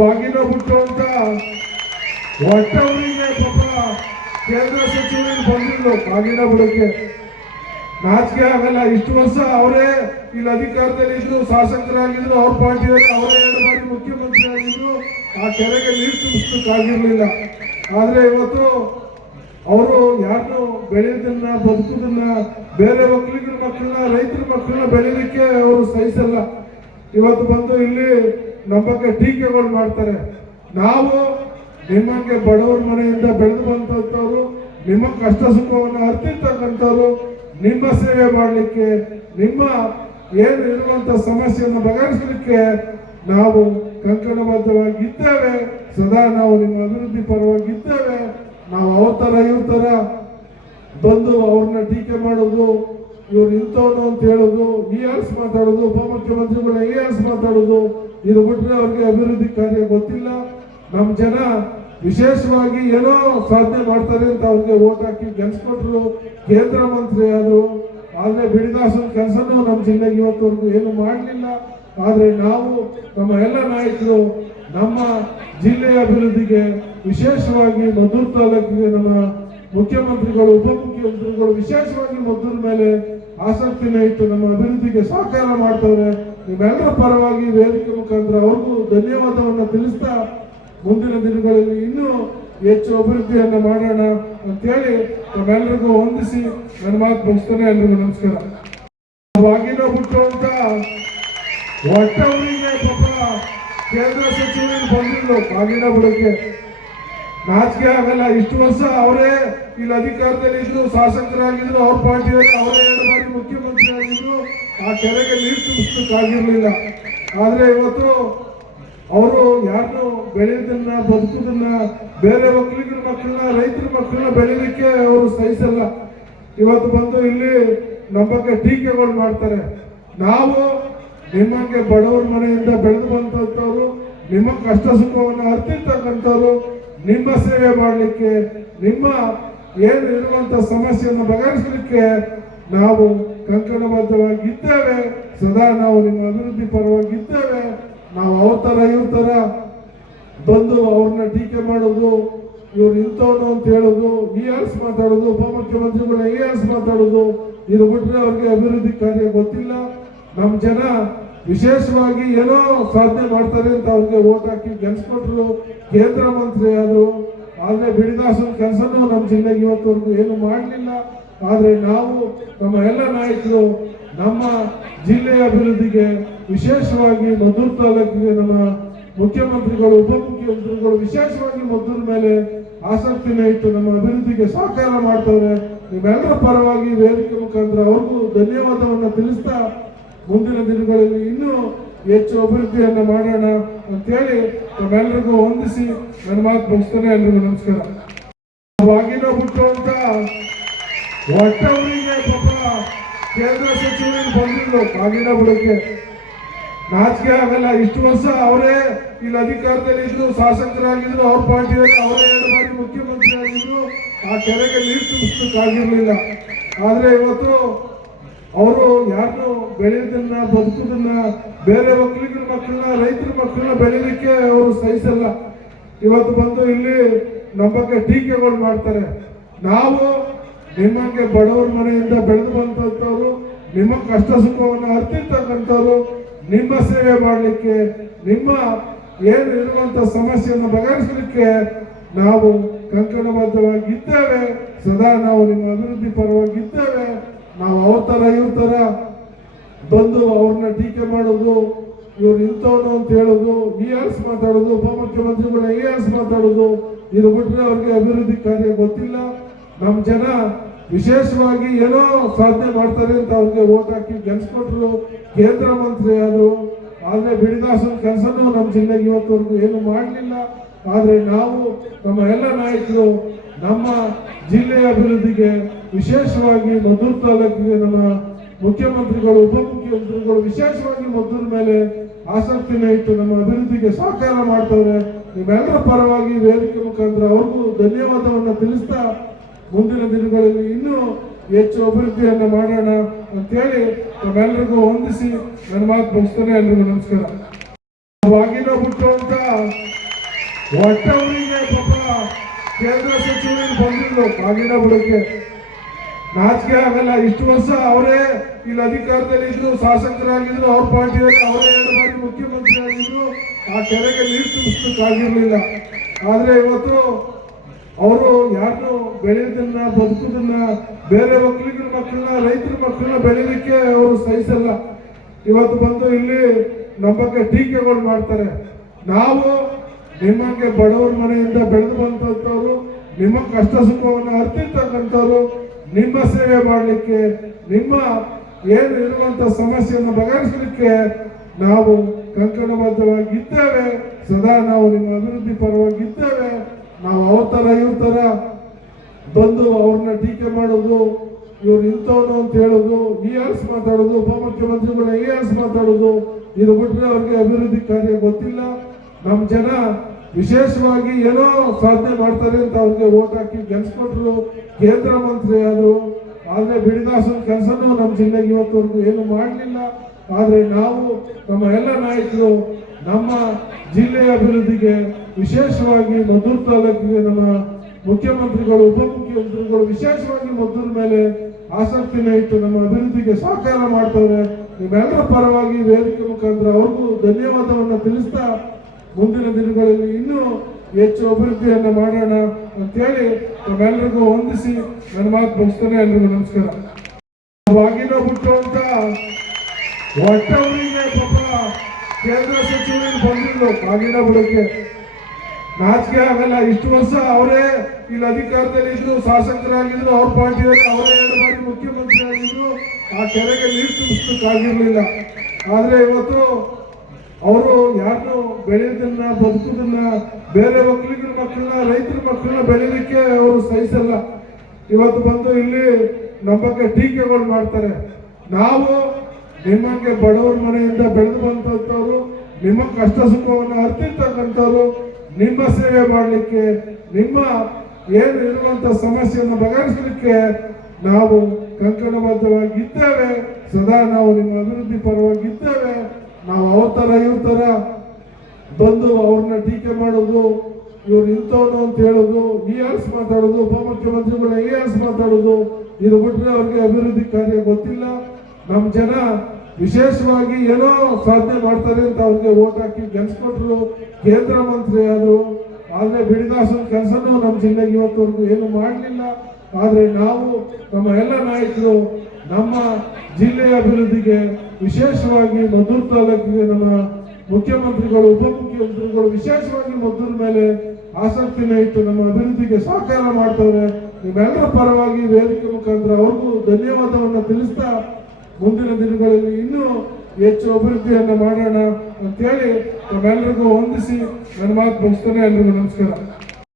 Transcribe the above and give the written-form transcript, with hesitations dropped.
ವಾಗಿನ ಬಿಟ್ಟು ಅಂತ ಒಟ್ಟವರಿಗೆ ಪಾಪ ಕೇಂದ್ರ ಸಚಿವರು ಬಂದಿದ್ರು ವಾಗಿನ ಬಿಡಕ್ಕೆ ನಾಚಿಕೆ ಆಗಲ್ಲ. ಇಷ್ಟು ವರ್ಷ ಅವರೇ ಇಲ್ಲಿ ಅಧಿಕಾರದಲ್ಲಿ ಇದ್ರು, ಶಾಸಕರಾಗಿದ್ರು, ಅವ್ರ ಪಾರ್ಟಿಯಲ್ಲಿ ಅವರೇ 2 ಬಾರಿ ಮುಖ್ಯಮಂತ್ರಿ ಆಗಿದ್ರು. ಆ ಕೆರೆಗೆ ನೀರು ತುಂಬಿಸ್ಲಿಕ್ಕಾಗಿರ್ಲಿಲ್ಲ. ಆದ್ರೆ ಇವತ್ತು ಅವರು ಯಾರನ್ನು ಬೆಳೆಯೋದನ್ನ ಬದುಕುದನ್ನ ಬೇರೆ ಒಕ್ಕಲಿಗರ ಮಕ್ಕಳನ್ನ ರೈತರ ಮಕ್ಕಳನ್ನ ಬೆಳೆಯಲಿಕ್ಕೆ ಅವರು ಸಹಿಸಲ್ಲ. ಇವತ್ತು ಬಂದು ಇಲ್ಲಿ ನಮ್ಮ ಬಗ್ಗೆ ಟೀಕೆಗಳು ಮಾಡ್ತಾರೆ. ನಾವು ನಿಮ್ಮಂಗೆ ಬಡವರ ಮನೆಯಿಂದ ಬೆಳೆದು ಬಂತವ್ರು, ನಿಮ್ಮ ಕಷ್ಟ ಸುಖವನ್ನು ಅರ್ತಿರ್ತಕ್ಕಂಥವ್ರು, ನಿಮ್ಮ ಸೇವೆ ಮಾಡಲಿಕ್ಕೆ, ನಿಮ್ಮ ಏನು ಇರುವಂತ ಸಮಸ್ಯೆಯನ್ನು ಬಗೆಹರಿಸಲಿಕ್ಕೆ ನಾವು ಕಂಕಣಬದ್ಧವಾಗಿದ್ದೇವೆ. ಸದಾ ನಾವು ನಿಮ್ಮ ಅಭಿವೃದ್ಧಿ ಪರವಾಗಿದ್ದೇವೆ. ನಾವು ಅವ್ರ ತರ ಇವ್ರ ತರ ಬಂದು ಅವ್ರನ್ನ ಟೀಕೆ ಮಾಡೋದು, ಇವ್ರು ಇಂಥವ್ರು ಅಂತ ಹೇಳೋದು, ಹೀಯಾಳ್ಸ್ ಮಾತಾಡೋದು, ಉಪಮುಖ್ಯಮಂತ್ರಿಗಳ ಹೀಯಾಳ್ಸ್ ಮಾತಾಡೋದು, ಇದು ಬಿಟ್ಟರೆ ಅವ್ರಿಗೆ ಅಭಿವೃದ್ಧಿ ಕಾರ್ಯ ಗೊತ್ತಿಲ್ಲ. ನಮ್ಮ ಜನ ವಿಶೇಷವಾಗಿ ಏನೋ ಸಾಧನೆ ಮಾಡ್ತಾರೆ ಅಂತ ಅವ್ರಿಗೆ ಓಟ್ ಹಾಕಿ ಗೆಲ್ಸ್ಕೊಟ್ರು, ಕೇಂದ್ರ ಮಂತ್ರಿ ಆದ್ರು. ಆದ್ರೆ ಬಿಡಿದಾಸನ ಕೆಲಸನೂ ನಮ್ಮ ಜಿಲ್ಲೆಗೆ ಇವತ್ತವರೆಗೂ ಏನು ಮಾಡಲಿಲ್ಲ. ಆದ್ರೆ ನಾವು ನಮ್ಮ ಎಲ್ಲ ನಾಯಕರು ನಮ್ಮ ಜಿಲ್ಲೆಯ ಅಭಿವೃದ್ಧಿಗೆ, ವಿಶೇಷವಾಗಿ ಮದ್ದೂರು ತಾಲೂಕಿಗೆ ನಮ್ಮ ಮುಖ್ಯಮಂತ್ರಿಗಳು, ಉಪಮುಖ್ಯಮಂತ್ರಿಗಳು ವಿಶೇಷವಾಗಿ ಮದ್ದೂರು ಮೇಲೆ ಆಸಕ್ತಿನ ಇಟ್ಟು ನಮ್ಮ ಅಭಿವೃದ್ಧಿಗೆ ಸಹಕಾರ ಮಾಡ್ತವ್ರೆ. ನಿಮ್ಮೆಲ್ಲರ ಪರವಾಗಿ ವೇದಿಕೆ ಮುಖಾಂತರ ಅವ್ರಿಗೂ ಧನ್ಯವಾದವನ್ನು ತಿಳಿಸ್ತಾ, ಮುಂದಿನ ದಿನಗಳಲ್ಲಿ ಇನ್ನೂ ಹೆಚ್ಚು ಅಭಿವೃದ್ಧಿಯನ್ನ ಮಾಡೋಣ ಅಂತೇಳಿ ನಮ್ಮೆಲ್ಲರಿಗೂ ವಂದಿಸಿ ನನ್ನ ಮಾತು ಮುಗಿಸ್ತೇನೆ. ಎಲ್ರಿಗೂ ನಮಸ್ಕಾರ. ವಾಗಿನ ಬಿಟ್ಟು ಅಂತ ಒಟ್ಟವರಿಗೆ ಪಾಪ ಕೇಂದ್ರ ಸಚಿವರು ಬಂದಿದ್ರು ವಾಗಿನ ಬಿಡಕ್ಕೆ ನಾಚಿಕೆ ಆಗಲ್ಲ. ಇಷ್ಟು ವರ್ಷ ಅವರೇ ಇಲ್ಲಿ ಅಧಿಕಾರದಲ್ಲಿ ಇದ್ರು, ಶಾಸಕರಾಗಿದ್ರು, ಅವ್ರ ಪಾರ್ಟಿಯಲ್ಲಿ ಅವರೇ 2 ಬಾರಿ ಮುಖ್ಯಮಂತ್ರಿ ಆಗಿದ್ರು. ಆ ಕೆರೆಗೆ ನೀರು ತುಂಬಿಸ್ಲಿಕ್ಕಾಗಿರ್ಲಿಲ್ಲ. ಆದ್ರೆ ಇವತ್ತು ಅವರು ಯಾರನ್ನು ಬೆಳೆಯೋದನ್ನ ಬದುಕುದನ್ನ ಬೇರೆ ಒಕ್ಕಲಿಗರ ಮಕ್ಕಳನ್ನ ರೈತರ ಮಕ್ಕಳನ್ನ ಬೆಳೆಯಲಿಕ್ಕೆ ಅವರು ಸಹಿಸಲ್ಲ. ಇವತ್ತು ಬಂದು ಇಲ್ಲಿ ನಮ್ಮ ಬಗ್ಗೆ ಟೀಕೆಗಳು ಮಾಡ್ತಾರೆ. ನಾವು ನಿಮ್ಮಂಗೆ ಬಡವರ ಮನೆಯಿಂದ ಬೆಳೆದು ಬಂತವ್ರು, ನಿಮ್ಮ ಕಷ್ಟ ಸುಖವನ್ನು ಅರ್ತಿರ್ತಕ್ಕಂಥವ್ರು, ನಿಮ್ಮ ಸೇವೆ ಮಾಡಲಿಕ್ಕೆ, ನಿಮ್ಮ ಏನು ಇರುವಂತ ಸಮಸ್ಯೆಯನ್ನು ಬಗೆಹರಿಸಲಿಕ್ಕೆ ನಾವು ಕಂಕಣಬದ್ಧವಾಗಿದ್ದೇವೆ. ಸದಾ ನಾವು ನಿಮ್ಮ ಅಭಿವೃದ್ಧಿ ಪರವಾಗಿದ್ದೇವೆ. ನಾವು ಅವ್ರ ತರ ಇವ್ರ ತರ ಬಂದು ಅವ್ರನ್ನ ಟೀಕೆ ಮಾಡೋದು, ಇವ್ರು ಇಂಥವ್ರು ಅಂತ ಹೇಳೋದು, ಹೀಯಾಳ್ಸ್ ಮಾತಾಡೋದು, ಉಪಮುಖ್ಯಮಂತ್ರಿಗಳ ಹೀಯಾಳ್ಸ್ ಮಾತಾಡೋದು, ಇದು ಬಿಟ್ಟರೆ ಅವ್ರಿಗೆ ಅಭಿವೃದ್ಧಿ ಕಾರ್ಯ ಗೊತ್ತಿಲ್ಲ. ನಮ್ಮ ಜನ ವಿಶೇಷವಾಗಿ ಏನೋ ಸಾಧನೆ ಮಾಡ್ತಾರೆ ಅಂತ ಅವ್ರಿಗೆ ಓಟ್ ಹಾಕಿ ಗೆಲ್ಸ್ಕೊಟ್ರು, ಕೇಂದ್ರ ಮಂತ್ರಿ ಆದ್ರು. ಆದ್ರೆ ಬಿಡಿದಾಸನ ಕೆಲಸನೂ ನಮ್ಮ ಜಿಲ್ಲೆಗೆ ಇವತ್ತವರೆಗೂ ಏನು ಮಾಡಲಿಲ್ಲ. ಆದ್ರೆ ನಾವು ನಮ್ಮ ಎಲ್ಲ ನಾಯಕರು ನಮ್ಮ ಜಿಲ್ಲೆಯ ಅಭಿವೃದ್ಧಿಗೆ, ವಿಶೇಷವಾಗಿ ಮದ್ದೂರು ತಾಲೂಕಿಗೆ ನಮ್ಮ ಮುಖ್ಯಮಂತ್ರಿಗಳು, ಉಪಮುಖ್ಯಮಂತ್ರಿಗಳು ವಿಶೇಷವಾಗಿ ಮದ್ದೂರು ಮೇಲೆ ಆಸಕ್ತಿನ ಇಟ್ಟು ನಮ್ಮ ಅಭಿವೃದ್ಧಿಗೆ ಸಹಕಾರ ಮಾಡ್ತವ್ರೆ. ನಿಮ್ಮೆಲ್ಲರ ಪರವಾಗಿ ವೇದಿಕೆ ಮುಖಾಂತರ ಅವ್ರಿಗೂ ಧನ್ಯವಾದವನ್ನು ತಿಳಿಸ್ತಾ, ಮುಂದಿನ ದಿನಗಳಲ್ಲಿ ಇನ್ನೂ ಹೆಚ್ಚು ಅಭಿವೃದ್ಧಿಯನ್ನ ಮಾಡೋಣ ಅಂತೇಳಿ ನಮ್ಮೆಲ್ಲರಿಗೂ ವಂದಿಸಿ ನನ್ನ ಮಾತು ಮುಗಿಸ್ತೇನೆ. ಎಲ್ರಿಗೂ ನಮಸ್ಕಾರ. ವಾಗಿನ ಬಿಟ್ಟು ಅಂತ ಒಟ್ಟವರಿಗೆ ಪಾಪ ಕೇಂದ್ರ ಸಚಿವರು ಬಂದಿದ್ರು ವಾಗಿನ ಬಿಡಕ್ಕೆ ನಾಚಿಕೆ ಆಗಲ್ಲ. ಇಷ್ಟು ವರ್ಷ ಅವರೇ ಇಲ್ಲಿ ಅಧಿಕಾರದಲ್ಲಿ ಇದ್ರು, ಶಾಸಕರಾಗಿದ್ರು, ಅವ್ರ ಪಾರ್ಟಿಯಲ್ಲಿ ಅವರೇ 2 ಬಾರಿ ಮುಖ್ಯಮಂತ್ರಿ ಆಗಿದ್ರು. ಆ ಕೆರೆಗೆ ನೀರು ತುಂಬಿಸ್ಲಿಕ್ಕಾಗಿರ್ಲಿಲ್ಲ. ಆದ್ರೆ ಇವತ್ತು ಅವರು ಯಾರನ್ನು ಬೆಳೆಯೋದನ್ನ ಬದುಕುದನ್ನ ಬೇರೆ ಒಕ್ಕಲಿಗರ ಮಕ್ಕಳನ್ನ ರೈತರ ಮಕ್ಕಳನ್ನ ಬೆಳೆಯಲಿಕ್ಕೆ ಅವರು ಸಹಿಸಲ್ಲ. ಇವತ್ತು ಬಂದು ಇಲ್ಲಿ ನಮ್ಮ ಬಗ್ಗೆ ಟೀಕೆಗಳು ಮಾಡ್ತಾರೆ. ನಾವು ನಿಮ್ಮಂಗೆ ಬಡವರ ಮನೆಯಿಂದ ಬೆಳೆದು ಬಂತವ್ರು, ನಿಮ್ಮ ಕಷ್ಟ ಸುಖವನ್ನು ಅರ್ತಿರ್ತಕ್ಕಂಥವ್ರು, ನಿಮ್ಮ ಸೇವೆ ಮಾಡಲಿಕ್ಕೆ, ನಿಮ್ಮ ಏನು ಇರುವಂತ ಸಮಸ್ಯೆಯನ್ನು ಬಗೆಹರಿಸಲಿಕ್ಕೆ ನಾವು ಕಂಕಣಬದ್ಧವಾಗಿದ್ದೇವೆ. ಸದಾ ನಾವು ನಿಮ್ಮ ಅಭಿವೃದ್ಧಿ ಪರವಾಗಿದ್ದೇವೆ. ನಾವು ಅವ್ರ ತರ ಇವ್ರ ತರ ಬಂದು ಅವ್ರನ್ನ ಟೀಕೆ ಮಾಡೋದು, ಇವ್ರು ಇಂಥವ್ರು ಅಂತ ಹೇಳೋದು, ಹೀಯಾಳ್ಸ್ ಮಾತಾಡೋದು, ಉಪಮುಖ್ಯಮಂತ್ರಿಗಳ ಹೀಯಾಳ್ಸ್ ಮಾತಾಡೋದು, ಇದು ಬಿಟ್ಟರೆ ಅವ್ರಿಗೆ ಅಭಿವೃದ್ಧಿ ಕಾರ್ಯ ಗೊತ್ತಿಲ್ಲ. ನಮ್ಮ ಜನ ವಿಶೇಷವಾಗಿ ಏನೋ ಸಾಧನೆ ಮಾಡ್ತಾರೆ ಅಂತ ಅವ್ರಿಗೆ ಓಟ್ ಹಾಕಿ ಗೆಲ್ಸ್ಕೊಟ್ರು, ಕೇಂದ್ರ ಮಂತ್ರಿ ಆದ್ರು. ಆದ್ರೆ ಬಿಡಿದಾಸನ ಕೆಲಸನೂ ನಮ್ಮ ಜಿಲ್ಲೆಗೆ ಇವತ್ತವರೆಗೂ ಏನು ಮಾಡಲಿಲ್ಲ. ಆದ್ರೆ ನಾವು ನಮ್ಮ ಎಲ್ಲ ನಾಯಕರು ನಮ್ಮ ಜಿಲ್ಲೆಯ ಅಭಿವೃದ್ಧಿಗೆ, ವಿಶೇಷವಾಗಿ ಮದ್ದೂರು ತಾಲೂಕಿಗೆ ನಮ್ಮ ಮುಖ್ಯಮಂತ್ರಿಗಳು, ಉಪಮುಖ್ಯಮಂತ್ರಿಗಳು ವಿಶೇಷವಾಗಿ ಮದ್ದೂರು ಮೇಲೆ ಆಸಕ್ತಿನ ಇಟ್ಟು ನಮ್ಮ ಅಭಿವೃದ್ಧಿಗೆ ಸಹಕಾರ ಮಾಡ್ತವ್ರೆ. ನಿಮ್ಮೆಲ್ಲರ ಪರವಾಗಿ ವೇದಿಕೆ ಮುಖಾಂತರ ಅವ್ರಿಗೂ ಧನ್ಯವಾದವನ್ನು ತಿಳಿಸ್ತಾ, ಮುಂದಿನ ದಿನಗಳಲ್ಲಿ ಇನ್ನೂ ಹೆಚ್ಚು ಅಭಿವೃದ್ಧಿಯನ್ನ ಮಾಡೋಣ ಅಂತೇಳಿ ನಮ್ಮೆಲ್ಲರಿಗೂ ವಂದಿಸಿ ನನ್ನ ಮಾತು ಮುಗಿಸ್ತೇನೆ. ಎಲ್ರಿಗೂ ನಮಸ್ಕಾರ. ವಾಗಿನ ಬಿಟ್ಟು ಅಂತ ಒಟ್ಟವರಿಗೆ ಪಾಪ ಕೇಂದ್ರ ಸಚಿವರು ಬಂದಿದ್ರು ವಾಗಿನ ಬಿಡಕ್ಕೆ ನಾಚಿಕೆ ಆಗಲ್ಲ. ಇಷ್ಟು ವರ್ಷ ಅವರೇ ಇಲ್ಲಿ ಅಧಿಕಾರದಲ್ಲಿ ಇದ್ರು, ಶಾಸಕರಾಗಿದ್ರು, ಅವ್ರ ಪಾರ್ಟಿಯಲ್ಲಿ ಅವರೇ 2 ಬಾರಿ ಮುಖ್ಯಮಂತ್ರಿ ಆಗಿದ್ರು. ಆ ಕೆರೆಗೆ ನೀರು ತುಂಬಿಸ್ಲಿಕ್ಕಾಗಿರ್ಲಿಲ್ಲ. ಆದ್ರೆ ಇವತ್ತು ಅವರು ಯಾರನ್ನು ಬೆಳೆಯೋದನ್ನ ಬದುಕುದನ್ನ ಬೇರೆ ಒಕ್ಕಲಿಗರ ಮಕ್ಕಳನ್ನ ರೈತರ ಮಕ್ಕಳನ್ನ ಬೆಳೆಯಲಿಕ್ಕೆ ಅವರು ಸಹಿಸಲ್ಲ. ಇವತ್ತು ಬಂದು ಇಲ್ಲಿ ನಮ್ಮ ಬಗ್ಗೆ ಟೀಕೆಗಳು ಮಾಡ್ತಾರೆ. ನಾವು ನಿಮಗೆ ಬಡವರ ಮನೆಯಿಂದ ಬೆಳೆದು ಬಂತವ್ರು, ನಿಮ್ಮ ಕಷ್ಟ ಸುಖವನ್ನು ಅರ್ತಿರ್ತಕ್ಕಂಥವ್ರು, ನಿಮ್ಮ ಸೇವೆ ಮಾಡಲಿಕ್ಕೆ, ನಿಮ್ಮ ಏನು ಇರುವಂತ ಸಮಸ್ಯೆಯನ್ನು ಬಗೆಹರಿಸಲಿಕ್ಕೆ ನಾವು ಕಂಕಣಬದ್ಧವಾಗಿದ್ದೇವೆ. ಸದಾ ನಾವು ನಿಮ್ಮ ಅಭಿವೃದ್ಧಿ ಪರವಾಗಿದ್ದೇವೆ. ನಾವು ಅವ್ರ ತರ ಇವ್ರ ತರ ಬಂದು ಅವ್ರನ್ನ ಟೀಕೆ ಮಾಡೋದು, ಇವ್ರು ಇಂಥವ್ರು ಅಂತ ಹೇಳೋದು, ಹೀಯಾಳ್ಸ್ ಮಾತಾಡೋದು, ಉಪಮುಖ್ಯಮಂತ್ರಿಗಳನ್ನ ಹೀಯಾಳ್ಸ್ ಮಾತಾಡೋದು, ಇದು ಬಿಟ್ಟರೆ ಅವ್ರಿಗೆ ಅಭಿವೃದ್ಧಿ ಕಾರ್ಯ ಗೊತ್ತಿಲ್ಲ. ನಮ್ಮ ಜನ ವಿಶೇಷವಾಗಿ ಏನೋ ಸಾಧನೆ ಮಾಡ್ತಾರೆ ಅಂತ ಅವ್ರಿಗೆ ಓಟ್ ಹಾಕಿ ಗೆಲ್ಸ್ಕೊಟ್ರು, ಕೇಂದ್ರ ಮಂತ್ರಿ ಆದ್ರು. ಆದ್ರೆ ಬಿಡಿದಾಸನ ಕೆಲಸನೂ ನಮ್ಮ ಜಿಲ್ಲೆಗೆ ಇವತ್ತವರೆಗೂ ಏನು ಮಾಡಲಿಲ್ಲ. ಆದ್ರೆ ನಾವು ನಮ್ಮ ಎಲ್ಲ ನಾಯಕರು ನಮ್ಮ ಜಿಲ್ಲೆಯ ಅಭಿವೃದ್ಧಿಗೆ, ವಿಶೇಷವಾಗಿ ಮದ್ದೂರು ತಾಲೂಕಿಗೆ ನಮ್ಮ ಮುಖ್ಯಮಂತ್ರಿಗಳು, ಉಪಮುಖ್ಯಮಂತ್ರಿಗಳು ವಿಶೇಷವಾಗಿ ಮದ್ದೂರು ಮೇಲೆ ಆಸಕ್ತಿನ ಇಟ್ಟು ನಮ್ಮ ಅಭಿವೃದ್ಧಿಗೆ ಸಹಕಾರ ಮಾಡ್ತವ್ರೆ. ನಿಮ್ಮೆಲ್ಲರ ಪರವಾಗಿ ವೇದಿಕೆ ಮುಖಾಂತರ ಅವ್ರಿಗೂ ಧನ್ಯವಾದವನ್ನು ತಿಳಿಸ್ತಾ, ಮುಂದಿನ ದಿನಗಳಲ್ಲಿ ಇನ್ನೂ ಹೆಚ್ಚು ಅಭಿವೃದ್ಧಿಯನ್ನ ಮಾಡೋಣ ಅಂತೇಳಿ ನಮ್ಮೆಲ್ಲರಿಗೂ ವಂದಿಸಿ ನನ್ನ ಮಾತು ಮುಗಿಸ್ತೇನೆ. ಎಲ್ರಿಗೂ ನಮಸ್ಕಾರ. ವಾಗಿನ ಬಿಟ್ಟು ಅಂತ ಒಟ್ಟವರಿಗೆ ಪಾಪ ಕೇಂದ್ರ ಸಚಿವರು ಬಂದಿದ್ರು ವಾಗಿನ ಬಿಡಕ್ಕೆ ನಾಚಿಕೆ ಆಗಲ್ಲ. ಇಷ್ಟು ವರ್ಷ ಅವರೇ ಇಲ್ಲಿ ಅಧಿಕಾರದಲ್ಲಿ ಇದ್ರು, ಶಾಸಕರಾಗಿದ್ರು, ಅವ್ರ ಪಾರ್ಟಿಯಲ್ಲಿ ಅವರೇ 2 ಬಾರಿ ಮುಖ್ಯಮಂತ್ರಿ ಆಗಿದ್ರು. ಆ ಕೆರೆಗೆ ನೀರು ತುಂಬಿಸ್ಲಿಕ್ಕಾಗಿರ್ಲಿಲ್ಲ. ಆದ್ರೆ ಇವತ್ತು ಅವರು ಯಾರನ್ನು ಬೆಳೆಯೋದನ್ನ ಬದುಕುದನ್ನ ಬೇರೆ ಒಕ್ಕಲಿಗರ ಮಕ್ಕಳನ್ನ ರೈತರ ಮಕ್ಕಳನ್ನ ಬೆಳೆಯಲಿಕ್ಕೆ ಅವರು ಸಹಿಸಲ್ಲ. ಇವತ್ತು ಬಂದು ಇಲ್ಲಿ ನಮ್ಮ ಬಗ್ಗೆ ಟೀಕೆಗಳು ಮಾಡ್ತಾರೆ. ನಾವು ನಿಮಗೆ ಬಡವರ ಮನೆಯಿಂದ ಬೆಳೆದು ಬಂತವ್ರು, ನಿಮ್ಮ ಕಷ್ಟ ಸುಖವನ್ನು ಅರ್ತಿರ್ತಕ್ಕಂಥವ್ರು, ನಿಮ್ಮ ಸೇವೆ ಮಾಡಲಿಕ್ಕೆ, ನಿಮ್ಮ ಏನು ಇರುವಂತ ಸಮಸ್ಯೆಯನ್ನು ಬಗೆಹರಿಸಲಿಕ್ಕೆ ನಾವು ಕಂಕಣಬದ್ಧವಾಗಿದ್ದೇವೆ. ಸದಾ ನಾವು ನಿಮ್ಮ ಅಭಿವೃದ್ಧಿ ಪರವಾಗಿದ್ದೇವೆ. ನಾವು ಅವ್ರ ತರ ಇವ್ರ ತರ ಬಂದು ಅವ್ರನ್ನ ಟೀಕೆ ಮಾಡೋದು, ಇವ್ರು ಇಂಥವ್ರು ಅಂತ ಹೇಳೋದು, ಹೀಯಾಳ್ಸ್ ಮಾತಾಡೋದು, ಉಪಮುಖ್ಯಮಂತ್ರಿಗಳನ್ನ ಹೀಯಾಳ್ಸ್ ಮಾತಾಡೋದು, ಇದು ಬಿಟ್ಟರೆ ಅವ್ರಿಗೆ ಅಭಿವೃದ್ಧಿ ಕಾರ್ಯ ಗೊತ್ತಿಲ್ಲ. ನಮ್ಮ ಜನ ವಿಶೇಷವಾಗಿ ಏನೋ ಸಾಧನೆ ಮಾಡ್ತಾರೆ ಅಂತ ಅವ್ರಿಗೆ ಓಟ್ ಹಾಕಿ ಗೆಲ್ಸ್ಕೊಟ್ರು, ಕೇಂದ್ರ ಮಂತ್ರಿ ಆದ್ರು. ಆದ್ರೆ ಬಿಡಿದಾಸನ ಕೆಲಸನೂ ನಮ್ಮ ಜಿಲ್ಲೆಗೆ ಇವತ್ತವರೆಗೂ ಏನು ಮಾಡಲಿಲ್ಲ. ಆದ್ರೆ ನಾವು ನಮ್ಮ ಎಲ್ಲ ನಾಯಕರು ನಮ್ಮ ಜಿಲ್ಲೆಯ ಅಭಿವೃದ್ಧಿಗೆ, ವಿಶೇಷವಾಗಿ ಮದ್ದೂರು ತಾಲೂಕಿಗೆ ನಮ್ಮ ಮುಖ್ಯಮಂತ್ರಿಗಳು, ಉಪಮುಖ್ಯಮಂತ್ರಿಗಳು ವಿಶೇಷವಾಗಿ ಮದ್ದೂರು ಮೇಲೆ ಆಸಕ್ತಿನ ಇಟ್ಟು ನಮ್ಮ ಅಭಿವೃದ್ಧಿಗೆ ಸಹಕಾರ ಮಾಡ್ತವ್ರೆ. ನಿಮ್ಮೆಲ್ಲರ ಪರವಾಗಿ ವೇದಿಕೆ ಮುಖಾಂತರ ಅವ್ರಿಗೂ ಧನ್ಯವಾದವನ್ನು ತಿಳಿಸ್ತಾ, ಮುಂದಿನ ದಿನಗಳಲ್ಲಿ ಇನ್ನೂ ಹೆಚ್ಚು ಅಭಿವೃದ್ಧಿಯನ್ನ ಮಾಡೋಣ ಅಂತೇಳಿ ನಮ್ಮೆಲ್ಲರಿಗೂ ವಂದಿಸಿ ನನ್ನ ಮಾತು ಮುಗಿಸ್ತೇನೆ. ಎಲ್ರಿಗೂ ನಮಸ್ಕಾರ.